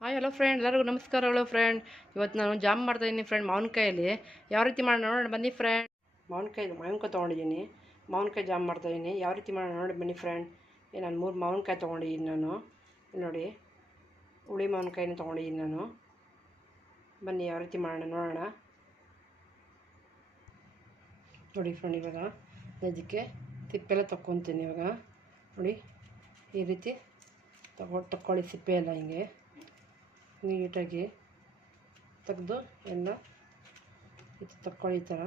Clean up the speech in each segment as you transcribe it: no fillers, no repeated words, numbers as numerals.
Hi hello friend, ಎಲ್ಲರಿಗೂ ನಮಸ್ಕಾರಗಳು friend. ಇವತ್ತು ನಾನು ಜಾಮ್ ಮಾಡ್ತಾಯಿದ್ದೀನಿ ಫ್ರೆಂಡ್. ಮಾವಿನಕಾಯಲ್ಲಿ ಯಾವ ರೀತಿ ಮಾಡೋಣ ನೋಡೋಣ ಬನ್ನಿ ಫ್ರೆಂಡ್. ಮಾವಿನಕಾಯಿ ತೊಗೊಂಡಿದ್ದೀನಿ. ಮಾವಿನಕಾಯಿ ಜಾಮ್ ಮಾಡ್ತಾಯಿದ್ದೀನಿ. ಯಾವ ರೀತಿ ಮಾಡೋಣ ನೋಡಿ ಬನ್ನಿ ಫ್ರೆಂಡ್. ನಾನು 3 ಮಾವಿನಕಾಯಿ ತೊಗೊಂಡಿದ್ದೀನಿ. ನಾನು ನೋಡಿ ಹುಳಿ ಮಾವಿನಕಾಯಿನ ತೊಗೊಂಡಿದ್ದೀನಿ ನಾನು. ಬನ್ನಿ ಯಾವ ರೀತಿ ಮಾಡೋಣ ನೋಡೋಣ ನೋಡಿ ಫ್ರೆಂಡ್. ಇವಾಗ ಇದಕ್ಕೆ ಸಿಪ್ಪೆಲ್ಲ ತಗೊತೀನಿ. ಇವಾಗ ನೋಡಿ ಈ ರೀತಿ ತಗೊಳ್ಳಿ ಸಿಪ್ಪೆ ಎಲ್ಲ ಹಿಂಗೆ ನೀಟಾಗಿ ತೆಗೆದು ಎಲ್ಲ ಇದು ತಕ್ಕೊಳ್ಳಿ. ಈ ಥರ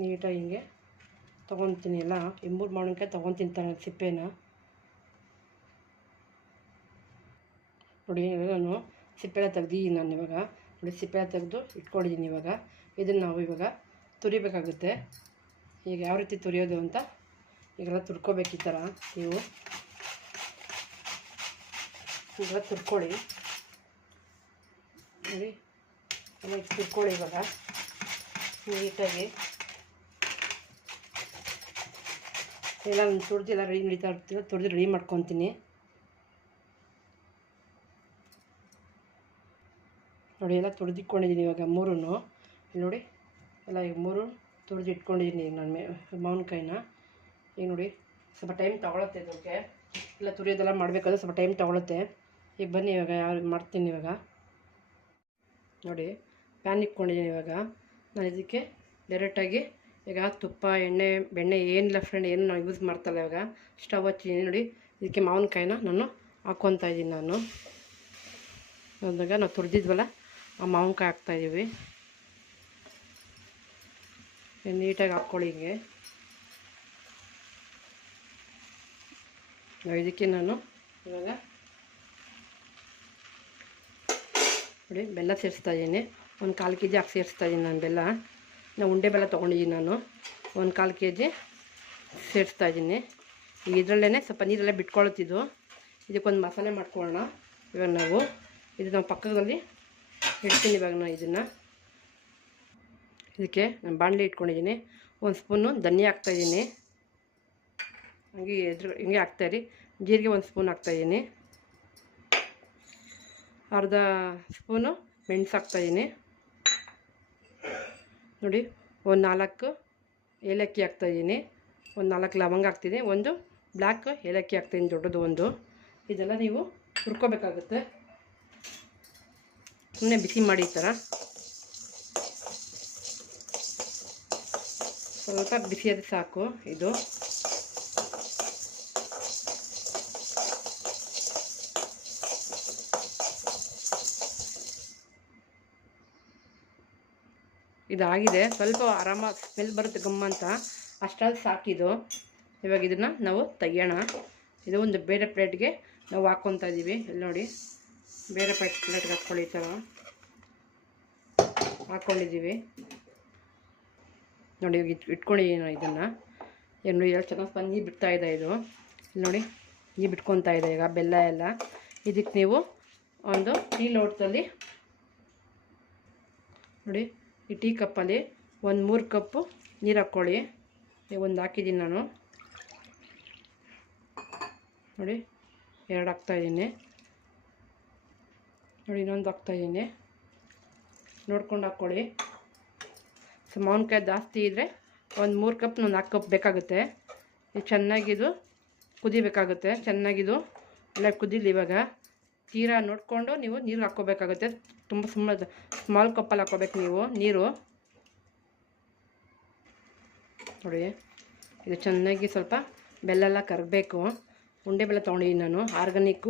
ನೀಟಾಗಿ ಹಿಂಗೆ ತೊಗೊತೀನಿ. ಎಲ್ಲ 3 ಮಾವಿನಕಾಯಿ ತೊಗೊತೀನಿ ತ ಸಿಪ್ಪೆನ ನೋಡಿ. ನಾನು ಸಿಪ್ಪೆಲ್ಲ ತೆಗ್ದಿದ್ದೀನಿ ನಾನು. ಇವಾಗ ನೋಡಿ ಸಿಪ್ಪೆಲ್ಲ ತೆಗೆದು ಇಟ್ಕೊಂಡಿದ್ದೀನಿ. ಇವಾಗ ಇದನ್ನು ನಾವು ಇವಾಗ ತುರಿಬೇಕಾಗುತ್ತೆ. ಈಗ ಯಾವ ರೀತಿ ತುರಿಯೋದು ಅಂತ ಈಗೆಲ್ಲ ತುರ್ಕೋಬೇಕು. ಈ ಥರ ನೀವು ಈಗ ತುರ್ಕೊಳ್ಳಿ ನೋಡಿ. ಎಲ್ಲ ತುರ್ಕೊಳ್ಳಿ ಇವಾಗ ನೀಟಾಗಿ. ಎಲ್ಲ ತುರ್ದಿಲ್ಲ ರೆಡಿ ನಡೀತಾ ಇರ್ತೀವಿ. ತುರ್ದು ರೆಡಿ ಮಾಡ್ಕೊತೀನಿ ನೋಡಿ. ಎಲ್ಲ ತುರ್ದಿಟ್ಕೊಂಡಿದ್ದೀನಿ ಇವಾಗ 3 ನೋಡಿ. ಎಲ್ಲ ಈಗ 3 ತುರ್ದು ಇಟ್ಕೊಂಡಿದ್ದೀನಿ ನಾನು ಮಾವಿನಕಾಯಿನ. ಈಗ ನೋಡಿ ಸ್ವಲ್ಪ ಟೈಮ್ ತೊಗೊಳುತ್ತೆ ಇದಕ್ಕೆ. ಎಲ್ಲ ತುರಿಯೋದೆಲ್ಲ ಮಾಡಬೇಕಾದ್ರೆ ಸ್ವಲ್ಪ ಟೈಮ್ ತೊಗೊಳುತ್ತೆ. ಈಗ ಬನ್ನಿ ಇವಾಗ ಯಾವ ಮಾಡ್ತೀನಿ. ಇವಾಗ ನೋಡಿ ಪ್ಯಾನ್ ಇಟ್ಕೊಂಡಿದ್ದೀನಿ. ಇವಾಗ ನಾನು ಇದಕ್ಕೆ ಡೈರೆಕ್ಟಾಗಿ ಈಗ ತುಪ್ಪ ಬೆಣ್ಣೆ ಏನಿಲ್ಲ ಫ್ರೆಂಡ್, ಏನು ನಾವು ಯೂಸ್ ಮಾಡ್ತಲ್ಲ. ಇವಾಗ ಸ್ಟವ್ ಹಚ್ಚಿದ್ದೀನಿ ನೋಡಿ. ಇದಕ್ಕೆ ಮಾವಿನಕಾಯಿನ ನಾನು ಹಾಕ್ಕೊತಾ ಇದ್ದೀನಿ. ನಾನು ಅದಾಗ ನಾವು ತುರಿದಿದ್ವಲ್ಲ ಆ ಮಾವಿನಕಾಯಿ ಹಾಕ್ತಾಯಿದ್ದೀವಿ. ನೀಟಾಗಿ ಹಾಕ್ಕೊಳ್ಳಿ ಹಿಂಗೆ. ಇದಕ್ಕೆ ನಾನು ಇವಾಗ ನೋಡಿ ಬೆಲ್ಲ ಸೇರಿಸ್ತಾಯಿದ್ದೀನಿ. ಒಂದು 1/4 kg ಹಾಕಿ ಸೇರಿಸ್ತಾಯಿದ್ದೀನಿ ನಾನು ಬೆಲ್ಲ. ನಾನು ಉಂಡೆ ಬೆಲ್ಲ ತೊಗೊಂಡಿದ್ದೀನಿ. ನಾನು ಒಂದು 1/4 kg ಸೇರಿಸ್ತಾಯಿದ್ದೀನಿ. ಈಗ ಇದರಲ್ಲೇ ಸ್ವಲ್ಪ ನೀರೆಲ್ಲ ಬಿಟ್ಕೊಳ್ತಿದ್ದು. ಇದಕ್ಕೊಂದು ಮಸಾಲೆ ಮಾಡ್ಕೊಳ್ಳೋಣ. ಇವಾಗ ನಾವು ನಾವು ಪಕ್ಕದಲ್ಲಿ ಇಡ್ತೀನಿ. ಇವಾಗ ನಾನು ಇದಕ್ಕೆ ನಾನು ಬಾಣಲೆ ಇಟ್ಕೊಂಡಿದ್ದೀನಿ. 1 ಸ್ಪೂನು ಧನಿಯಾ ಹಾಕ್ತಾಯಿದ್ದೀನಿ. ಹಿಂಗೆ ಹಾಕ್ತಾಯಿರಿ. ಜೀರಿಗೆ 1 ಸ್ಪೂನ್ ಹಾಕ್ತಾಯಿದ್ದೀನಿ. ಅರ್ಧ ಸ್ಪೂನು ಮೆಣಸು ಹಾಕ್ತಾಯಿದ್ದೀನಿ ನೋಡಿ. ಒಂದು 4 ಏಲಕ್ಕಿ ಹಾಕ್ತಾಯಿದ್ದೀನಿ. ಒಂದು 4 ಲವಂಗ ಹಾಕ್ತೀನಿ. ಒಂದು ಬ್ಲ್ಯಾಕ್ ಏಲಕ್ಕಿ ಹಾಕ್ತೀನಿ, ದೊಡ್ಡದು ಒಂದು. ಇದೆಲ್ಲ ನೀವು ಹುರ್ಕೋಬೇಕಾಗುತ್ತೆ. ಸುಮ್ಮನೆ ಬಿಸಿ ಮಾಡಿ ಈ ಥರ ಸ್ವಲ್ಪ ಬಿಸಿಯಾದ ಸಾಕು. ಇದು ಇದಾಗಿದೆ. ಸ್ವಲ್ಪ ಆರಾಮಾಗಿ ಸ್ಮೆಲ್ ಬರುತ್ತೆ ಗಮ್ಮ ಅಂತ. ಅಷ್ಟಾಗಿ ಸಾಕಿದು. ಇವಾಗ ಇದನ್ನು ನಾವು ತೆಗಿಯೋಣ. ಇದು ಒಂದು ಬೇರೆ ಪ್ಲೇಟ್ಗೆ ನಾವು ಹಾಕ್ಕೊತಾ ಇದ್ದೀವಿ. ಇಲ್ಲಿ ನೋಡಿ, ಬೇರೆ ಪ್ಲೇಟ್ಗೆ ಹಾಕ್ಕೊಳ್ಳಿ. ಈ ಥರ ಹಾಕ್ಕೊಂಡಿದ್ದೀವಿ ನೋಡಿ. ಇಟ್ಕೊಂಡಿದ್ದೀನಿ ಇದನ್ನು. ಏನು ನೋಡಿ, ಎಲ್ಲ ಚೆನ್ನಾಗಿ ಸ್ಪಂಜಿ ಬಿಡ್ತಾಯಿದೆ ಇದು. ಇಲ್ಲಿ ನೋಡಿ ಈ ಬಿಟ್ಕೊತಾ ಇದೆ ಈಗ ಬೆಲ್ಲ ಎಲ್ಲ. ಇದಕ್ಕೆ ನೀವು ಒಂದು ಟೀ ಲೋಟದಲ್ಲಿ ನೋಡಿ, ಈ ಟೀ ಕಪ್ಪಲ್ಲಿ ಒಂದು 3 ಕಪ್ಪು ನೀರು ಹಾಕ್ಕೊಳ್ಳಿ. ಈಗ ಒಂದು ಹಾಕಿದ್ದೀನಿ ನಾನು ನೋಡಿ. 2 ಹಾಕ್ತಾಯಿದ್ದೀನಿ ನೋಡಿ. ಇನ್ನೊಂದು ಹಾಕ್ತಾಯಿದ್ದೀನಿ. ನೋಡ್ಕೊಂಡು ಹಾಕ್ಕೊಳ್ಳಿ. ಸೊ ಮಾವಿನಕಾಯಿ ಜಾಸ್ತಿ ಇದ್ದರೆ ಒಂದು 3 ಕಪ್, 4 ಕಪ್ ಬೇಕಾಗುತ್ತೆ. ಇದು ಚೆನ್ನಾಗಿದು ಕುದಿಬೇಕಾಗುತ್ತೆ. ಚೆನ್ನಾಗಿದು ಎಲ್ಲ ಕುದೀಲಿ. ಇವಾಗ ತೀರಾ ನೋಡಿಕೊಂಡು ನೀವು ನೀರು ಹಾಕ್ಕೋಬೇಕಾಗುತ್ತೆ. ತುಂಬ ಸ್ಮಾಲ್ ಕಪ್ಪಲ್ಲಿ ಹಾಕ್ಕೋಬೇಕು ನೀವು ನೀರು ನೋಡಿ. ಇದು ಚೆನ್ನಾಗಿ ಸ್ವಲ್ಪ ಬೆಲ್ಲ ಎಲ್ಲ ಕರಗಬೇಕು. ಉಂಡೆ ಬೆಲ್ಲ ತೊಗೊಂಡಿದ್ದೀನಿ ನಾನು. ಆರ್ಗಾನಿಕ್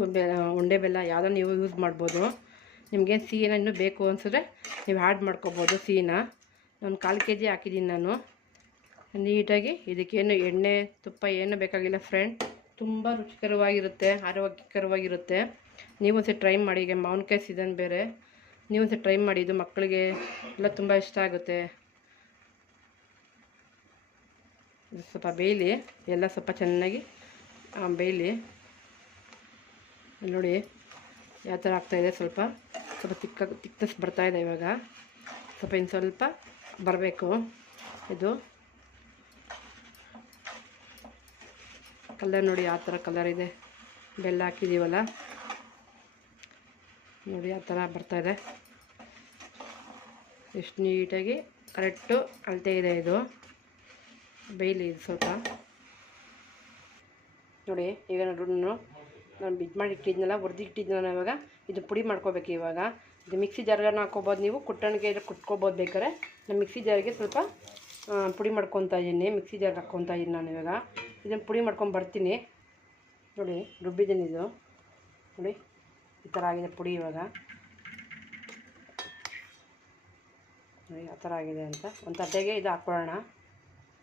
ಉಂಡೆ ಬೆಲ್ಲ ಯಾವುದನ್ನು ನೀವು ಯೂಸ್ ಮಾಡ್ಬೋದು. ನಿಮಗೆ ಸಿಹಿನ ಇನ್ನೂ ಬೇಕು ಅನಿಸಿದ್ರೆ ನೀವು ಆ್ಯಡ್ ಮಾಡ್ಕೊಬೋದು ಸಿಹಿನ. ಒಂದು 1/4 kg ಹಾಕಿದ್ದೀನಿ ನಾನು. ನೀಟಾಗಿ ಇದಕ್ಕೇನು ಎಣ್ಣೆ ತುಪ್ಪ ಏನು ಬೇಕಾಗಿಲ್ಲ ಫ್ರೆಂಡ್. ತುಂಬ ರುಚಿಕರವಾಗಿರುತ್ತೆ, ಆರೋಗ್ಯಕರವಾಗಿರುತ್ತೆ. ನೀವೊಂದ್ಸರಿ ಟ್ರೈ ಮಾಡಿ. ಈಗ ಮಾವಿನಕಾಯಿ ಸೀಸನ್ ಬೇರೆ. ನೀವೊಂದ್ಸರಿ ಟ್ರೈ ಮಾಡಿ. ಇದು ಮಕ್ಕಳಿಗೆ ಎಲ್ಲ ತುಂಬ ಇಷ್ಟ ಆಗುತ್ತೆ. ಇದು ಸ್ವಲ್ಪ ಬೇಯಲಿ, ಎಲ್ಲ ಸ್ವಲ್ಪ ಚೆನ್ನಾಗಿ ಬೇಯಲಿ. ನೋಡಿ ಯಾವ ಥರ ಆಗ್ತಾಯಿದೆ. ಸ್ವಲ್ಪ ತಿಕ್ನೆಸ್ ಬರ್ತಾಯಿದೆ. ಇವಾಗ ಸ್ವಲ್ಪ ಇನ್ನು ಸ್ವಲ್ಪ ಬರಬೇಕು ಇದು. ಕಲರ್ ನೋಡಿ ಯಾವ ಥರ ಕಲರ್ ಇದೆ, ಬೆಲ್ಲ ಹಾಕಿದ್ದೀವಲ್ಲ ನೋಡಿ ಆ ಥರ ಬರ್ತಾಯಿದೆ. ಎಷ್ಟು ನೀಟಾಗಿ ಕರೆಕ್ಟು ಅಳತೆ ಇದೆ. ಇದು ಬೇಯಲಿ ಇದು ಸ್ವಲ್ಪ ನೋಡಿ. ಈಗ ನಾನು ಬಿದ್ದು ಮಾಡಿ ಇಟ್ಟಿದ್ನಲ್ಲ, ಹುರಿದಿಟ್ಟಿದ್ನಲ್ಲ, ಇವಾಗ ಇದು ಪುಡಿ ಮಾಡ್ಕೋಬೇಕು. ಇವಾಗ ಇದು ಮಿಕ್ಸಿ ಜಾರ್ಗನ್ನ ಹಾಕ್ಕೋಬೋದು, ನೀವು ಕುಟ್ಟಣಿಗೆ ಕುಟ್ಕೋಬೋದು ಬೇಕಾದ್ರೆ. ನಾನು ಮಿಕ್ಸಿ ಜಾರಿಗೆ ಸ್ವಲ್ಪ ಪುಡಿ ಮಾಡ್ಕೊತಾ ಇದ್ದೀನಿ, ಮಿಕ್ಸಿ ಜಾರ್ಗೆ ಹಾಕ್ಕೊತಾ ಇದ್ದೀನಿ ನಾನು. ಇವಾಗ ಇದನ್ನು ಪುಡಿ ಮಾಡ್ಕೊಂಡು ಬರ್ತೀನಿ ನೋಡಿ. ರುಬ್ಬಿದ್ದೀನಿ ಇದು ನೋಡಿ, ಈ ಥರ ಆಗಿದೆ ಪುಡಿ. ಇವಾಗ ನೋಡಿ ಆ ಥರ ಆಗಿದೆ ಅಂತ. ಒಂದು ತಟ್ಟೆಗೆ ಇದು ಹಾಕ್ಕೊಳ್ಳೋಣ.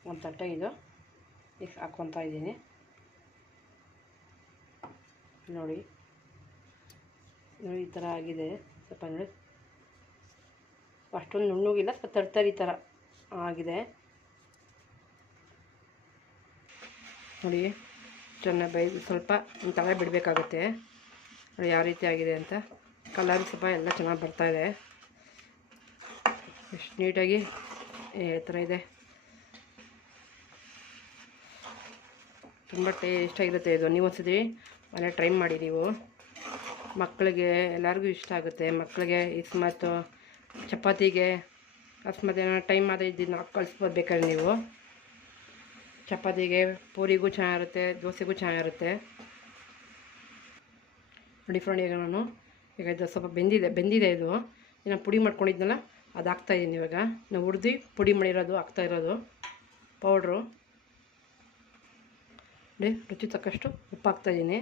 ಒಂದು ತಟ್ಟೆಗೆ ಇದು ಈಗ ಹಾಕ್ಕೊತಾ ಇದ್ದೀನಿ ನೋಡಿ. ನೋಡಿ ಈ ಥರ ಆಗಿದೆ ಸ್ವಲ್ಪ ನೋಡಿ. ಅಷ್ಟೊಂದು ನುಣ್ಣಗಿಲ್ಲ, ಸ್ವಲ್ಪ ತರ್ತರಿ ಥರ ಆಗಿದೆ ನೋಡಿ. ಚೆನ್ನಾಗಿ ಬೇಯ್ದು ಸ್ವಲ್ಪ ಒಂದು ತಳ ಬಿಡಬೇಕಾಗುತ್ತೆ ನೋಡಿ ಯಾವ ರೀತಿ ಆಗಿದೆ ಅಂತ. ಕಲರ್ ಸ್ವಲ್ಪ ಎಲ್ಲ ಚೆನ್ನಾಗಿ ಬರ್ತಾಯಿದೆ. ಎಷ್ಟು ನೀಟಾಗಿ ಈ ಥರ ಇದೆ. ತುಂಬ ಟೇಸ್ಟಾಗಿರುತ್ತೆ ಇದು. ನೀವು ಒಂದ್ಸತಿ ಮನೆ ಟ್ರೈ ಮಾಡಿ ನೀವು. ಮಕ್ಕಳಿಗೆ ಎಲ್ಲರಿಗೂ ಇಷ್ಟ ಆಗುತ್ತೆ. ಮಕ್ಕಳಿಗೆ ಅಕಸ್ಮಾತ್ ಚಪಾತಿಗೆ ಅಕಸ್ಮಾತ್ ಏನೋ ಟೈಮ್ ಆದರೆ ಇದನ್ನು ಕಳಿಸ್ಬೋದು ಬೇಕಾದ್ರೆ ನೀವು. ಚಪಾತಿಗೆ, ಪೂರಿಗೂ ಚೆನ್ನಾಗಿರುತ್ತೆ, ದೋಸೆಗೂ ಚೆನ್ನಾಗಿರುತ್ತೆ ನೋಡಿ ಫ್ರೆಂಡ್. ಈಗ ಇದು ಸ್ವಲ್ಪ ಬೆಂದಿದೆ ಇದು. ನಾನು ಪುಡಿ ಮಾಡ್ಕೊಂಡಿದ್ನಲ್ಲ ಅದು ಹಾಕ್ತಾಯಿದ್ದೀನಿ ಇವಾಗ. ನಾವು ಹುರಿದು ಪುಡಿ ಮಾಡಿರೋದು ಹಾಕ್ತಾಯಿರೋದು ಪೌಡ್ರು ನೋಡಿ. ರುಚಿ ತಕ್ಕಷ್ಟು ಉಪ್ಪು ಹಾಕ್ತಾಯಿದ್ದೀನಿ.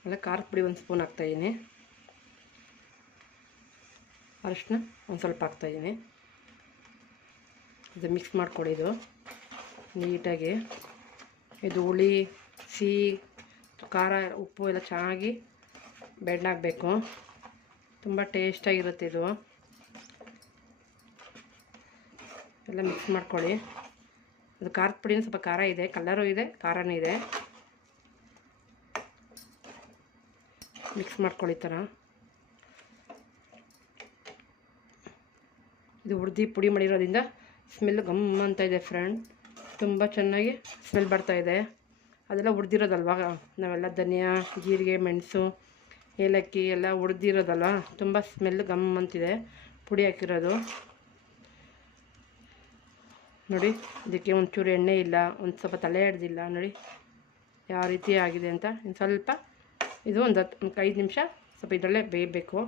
ಆಮೇಲೆ ಖಾರದ ಪುಡಿ ಒಂದು ಸ್ಪೂನ್ ಹಾಕ್ತಾಯಿದ್ದೀನಿ. ಅರಶಿನ ಒಂದು ಸ್ವಲ್ಪ ಹಾಕ್ತಾಯಿದ್ದೀನಿ. ಇದು ಮಿಕ್ಸ್ ಮಾಡ್ಕೊಳ್ಳಿ ಇದು ನೀಟಾಗಿ. ಇದು ಹುಳಿ, ಸಿಹಿ, ಖಾರ, ಉಪ್ಪು ಎಲ್ಲ ಚೆನ್ನಾಗಿ ಬೆಣ್ಣಾಗಬೇಕು. ತುಂಬ ಟೇಸ್ಟಾಗಿರುತ್ತೆ ಇದು. ಎಲ್ಲ ಮಿಕ್ಸ್ ಮಾಡ್ಕೊಳ್ಳಿ. ಅದು ಖಾರದ ಪುಡಿನೂ ಸ್ವಲ್ಪ ಖಾರ ಇದೆ, ಕಲರು ಇದೆ, ಖಾರನೂ ಇದೆ. ಮಿಕ್ಸ್ ಮಾಡ್ಕೊಳ್ಳಿ ಥರ. ಇದು ಹುರಿದು ಪುಡಿ ಮಾಡಿರೋದ್ರಿಂದ ಸ್ಮೆಲ್ ಗಮ್ ಅಂತ ಇದೆ ಫ್ರೆಂಡ್. ತುಂಬ ಚೆನ್ನಾಗಿ ಸ್ಮೆಲ್ ಬರ್ತಾಯಿದೆ. ಅದೆಲ್ಲ ಹುರಿದಿರೋದಲ್ವ, ನಾವೆಲ್ಲ ಧನಿಯಾ, ಜೀರಿಗೆ, ಮೆಣಸು, ಏಲಕ್ಕಿ ಎಲ್ಲ ಹುರಿದಿರೋದಲ್ವ, ತುಂಬ ಸ್ಮೆಲ್ ಗಮ್ ಅಂತಿದೆ ಪುಡಿ ಹಾಕಿರೋದು ನೋಡಿ. ಇದಕ್ಕೆ ಒಂಚೂರು ಎಣ್ಣೆ ಇಲ್ಲ, ಒಂದು ಸ್ವಲ್ಪ ತಲೆ ಹಿಡ್ದಿಲ್ಲ ನೋಡಿ ಯಾವ ರೀತಿ ಆಗಿದೆ ಅಂತ. ಇನ್ನು ಸ್ವಲ್ಪ ಇದು ಒಂದು 5 ನಿಮಿಷ ಸ್ವಲ್ಪ ಇದರಲ್ಲೇ ಬೇಯಬೇಕು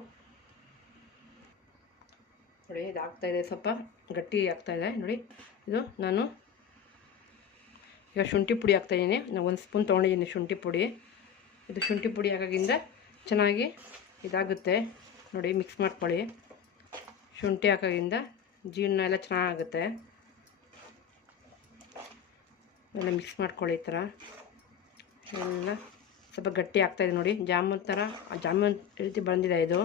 ನೋಡಿ. ಇದು ಆಗ್ತಾಯಿದೆ, ಸ್ವಲ್ಪ ಗಟ್ಟಿ ಆಗ್ತಾಯಿದೆ ನೋಡಿ. ಇದು ನಾನು ಈಗ ಶುಂಠಿ ಪುಡಿ ಹಾಕ್ತಾಯಿದ್ದೀನಿ. ನಾನು 1 ಸ್ಪೂನ್ ತೊಗೊಂಡಿದ್ದೀನಿ ಶುಂಠಿ ಪುಡಿ. ಇದು ಶುಂಠಿ ಪುಡಿ ಹಾಕೋದ್ರಿಂದ ಚೆನ್ನಾಗಿ ಇದಾಗುತ್ತೆ ನೋಡಿ. ಮಿಕ್ಸ್ ಮಾಡ್ಕೊಳ್ಳಿ. ಶುಂಠಿ ಹಾಕೋದ್ರಿಂದ ಜೀರ್ಣ ಎಲ್ಲ ಚೆನ್ನಾಗುತ್ತೆ. ಎಲ್ಲ ಮಿಕ್ಸ್ ಮಾಡ್ಕೊಳ್ಳಿ ಈ ಥರ. ಎಲ್ಲ ಸ್ವಲ್ಪ ಗಟ್ಟಿ ಆಗ್ತಾಯಿದೆ ನೋಡಿ, ಜಾಮೂನ್ ಥರ. ಜಾಮೂನ್ ರೀತಿ ಬಂದಿದೆ, ಇದು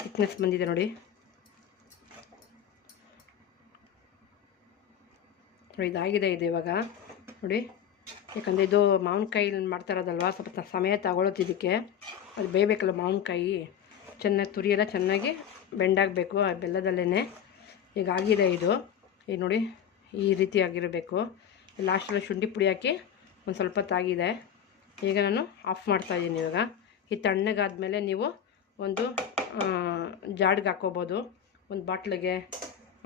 ಥಿಕ್ನೆಸ್ ಬಂದಿದೆ ನೋಡಿ. ಇದಾಗಿದೆ ಇದು ಇವಾಗ ನೋಡಿ. ಯಾಕಂದರೆ ಇದು ಮಾವಿನಕಾಯಿ ಮಾಡ್ತಾ ಇರೋದಲ್ವ, ಸ್ವಲ್ಪ ಸಮಯ ತಗೊಳುತ್ತೆ ಇದಕ್ಕೆ. ಅದು ಬೇಯಬೇಕಲ್ಲ ಮಾವಿನಕಾಯಿ, ಚೆನ್ನಾಗಿ ತುರಿ ಎಲ್ಲ ಚೆನ್ನಾಗಿ ಬೆಂಡಾಗಬೇಕು ಆ ಬೆಲ್ಲದಲ್ಲೇ. ಈಗ ಆಗಿದೆ ಇದು. ಈಗ ನೋಡಿ ಈ ರೀತಿ ಆಗಿರಬೇಕು. ಲಾಸ್ಟಲ್ಲಿ ಶುಂಠಿ ಪುಡಿ ಹಾಕಿ ಒಂದು ಸ್ವಲ್ಪ ತಾಗಿದೆ. ಈಗ ನಾನು ಆಫ್ ಮಾಡ್ತಾಯಿದ್ದೀನಿ. ಇವಾಗ ಈ ತಣ್ಣಗಾದ್ಮೇಲೆ ನೀವು ಒಂದು ಜಾಡಿಗೆ ಹಾಕ್ಕೋಬೋದು, ಒಂದು ಬಾಟ್ಲಿಗೆ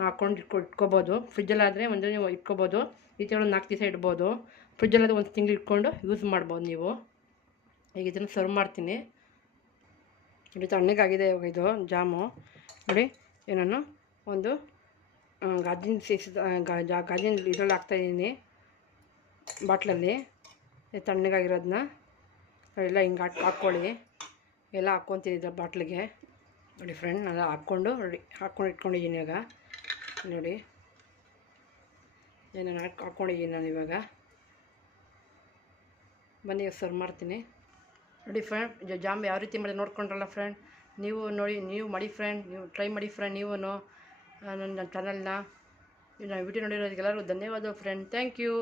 ಹಾಕ್ಕೊಂಡು ಇಟ್ಕೋಬೋದು. ಫ್ರಿಜ್ಜಲ್ಲಾದರೆ ಒಂದು ನೀವು ಇಟ್ಕೋಬೋದು. ಈ ಥರ ಒಂದು 4 ದಿವಸ ಇಡ್ಬೋದು. ಫ್ರಿಜ್ಜಲ್ಲಾದರೆ 1 ತಿಂಗಳು ಇಟ್ಕೊಂಡು ಯೂಸ್ ಮಾಡ್ಬೋದು ನೀವು. ಈಗ ಇದನ್ನು ಸರ್ವ್ ಮಾಡ್ತೀನಿ ನೋಡಿ. ತಣ್ಣಗಾಗಿದೆ ಇವಾಗ ಇದು ಜಾಮು ನೋಡಿ. ನಾನು ಒಂದು ಗಾಜಿನ ಗಾಜಿನ ಇದರಲ್ಲಿ ಹಾಕ್ತಾಯಿದ್ದೀನಿ, ಬಾಟ್ಲಲ್ಲಿ. ತಣ್ಣಗಾಗಿರೋದನ್ನ ಎಲ್ಲ ಹಿಂಗೆ ಹಾಕ್ಕೊಳ್ಳಿ. ಎಲ್ಲ ಹಾಕ್ಕೊತಿದ್ದ ಬಾಟ್ಲಿಗೆ ನೋಡಿ ಫ್ರೆಂಡ್. ನಾನು ಹಾಕ್ಕೊಂಡು ಇಟ್ಕೊಂಡಿದ್ದೀನಿ ಇವಾಗ ನೋಡಿ. ನಾನು ಹಾಕ್ಕೊಂಡಿದ್ದೀನಿ ನಾನು ಇವಾಗ. ಬನ್ನಿ ಸರ್ವ್ ಮಾಡ್ತೀನಿ ನೋಡಿ ಫ್ರೆಂಡ್. ಜಾಮ್ ಯಾವ ರೀತಿ ಮಾಡಿ ನೋಡ್ಕೊಂಡ್ರಲ್ಲ ಫ್ರೆಂಡ್. ನೀವು ನೋಡಿ, ನೀವು ಮಾಡಿ ಫ್ರೆಂಡ್, ನೀವು ಟ್ರೈ ಮಾಡಿ ಫ್ರೆಂಡ್. ನೀವು ನನ್ನ ಚಾನಲ್ನ ವಿಡಿಯೋ ನೋಡಿರೋದಕ್ಕೆಲ್ಲರಿಗೂ ಧನ್ಯವಾದ ಫ್ರೆಂಡ್. Thank you.